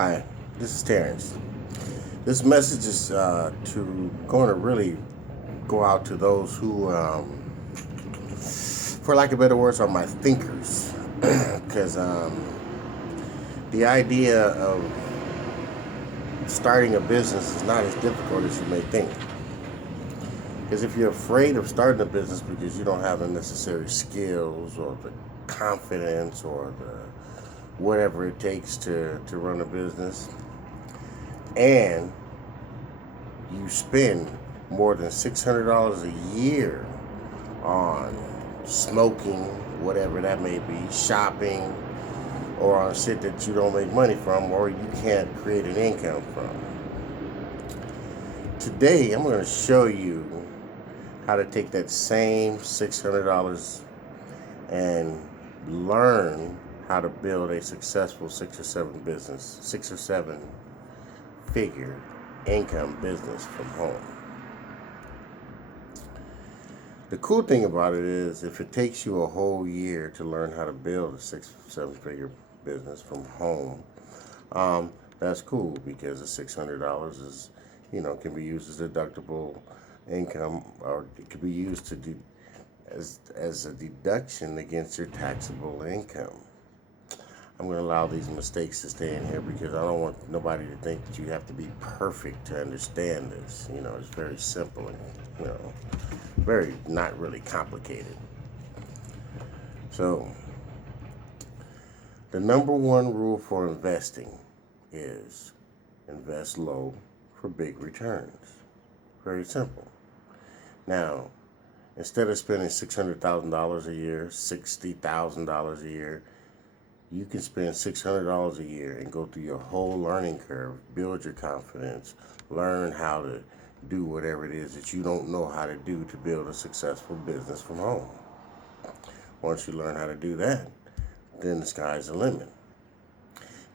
Hi, this is Terrence. This message is going to really go out to those who, for lack of better words, are my thinkers. Because the idea of starting a business is not as difficult as you may think. Because if you're afraid of starting a business because you don't have the necessary skills or the confidence or the whatever it takes to run a business, and you spend more than $600 a year on smoking, whatever that may be, shopping, or on shit that you don't make money from or you can't create an income from. Today, I'm going to show you how to take that same $600 and learn how to build a successful six or seven figure income business from home. The cool thing about it is if it takes you a whole year to learn how to build a 6 or 7 figure business from home, that's cool because the $600 is, can be used as deductible income, or it could be used as a deduction against your taxable income. I'm going to allow these mistakes to stay in here because I don't want nobody to think that you have to be perfect to understand this. It's very simple and, very not really complicated. So, the number one rule for investing is invest low for big returns. Very simple. Now, instead of spending $600,000 a year, $60,000 a year, you can spend $600 a year and go through your whole learning curve, build your confidence, learn how to do whatever it is that you don't know how to do to build a successful business from home. Once you learn how to do that, then the sky's the limit.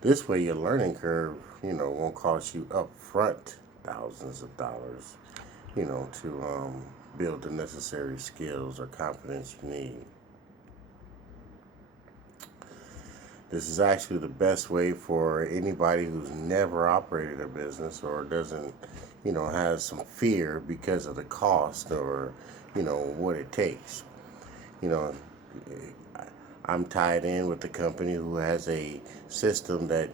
This way your learning curve, won't cost you upfront thousands of dollars, to build the necessary skills or confidence you need. This is actually the best way for anybody who's never operated a business or doesn't, has some fear because of the cost or, what it takes. You know, I'm tied in with the company who has a system that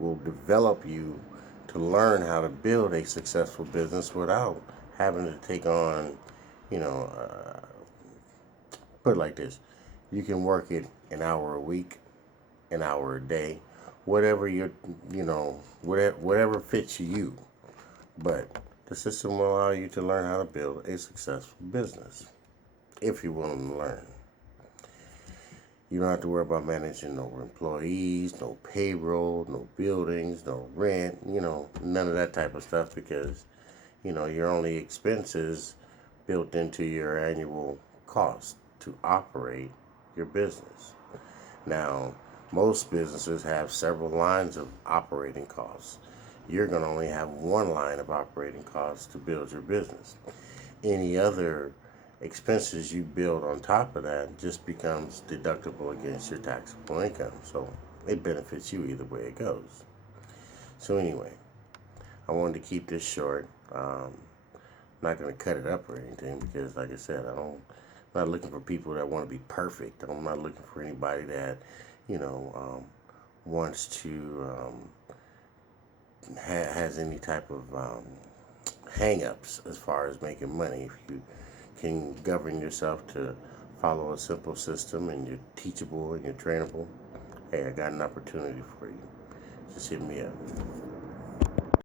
will develop you to learn how to build a successful business without having to take on, you know, uh, put it like this. You can work it an hour a week, an hour a day, whatever whatever fits you. But the system will allow you to learn how to build a successful business if you're willing to learn. You don't have to worry about managing no employees, no payroll, no buildings, no rent, none of that type of stuff because, your only expenses built into your annual cost to operate your business. Now, most businesses have several lines of operating costs. You're going to only have one line of operating costs to build your business. Any other expenses you build on top of that just becomes deductible against your taxable income. So it benefits you either way it goes. So anyway, I wanted to keep this short. I'm not going to cut it up or anything because, like I said, I'm not looking for people that want to be perfect. I'm not looking for anybody that, wants to has any type of hang-ups as far as making money. If you can govern yourself to follow a simple system and you're teachable and you're trainable, hey, I got an opportunity for you. Just hit me up.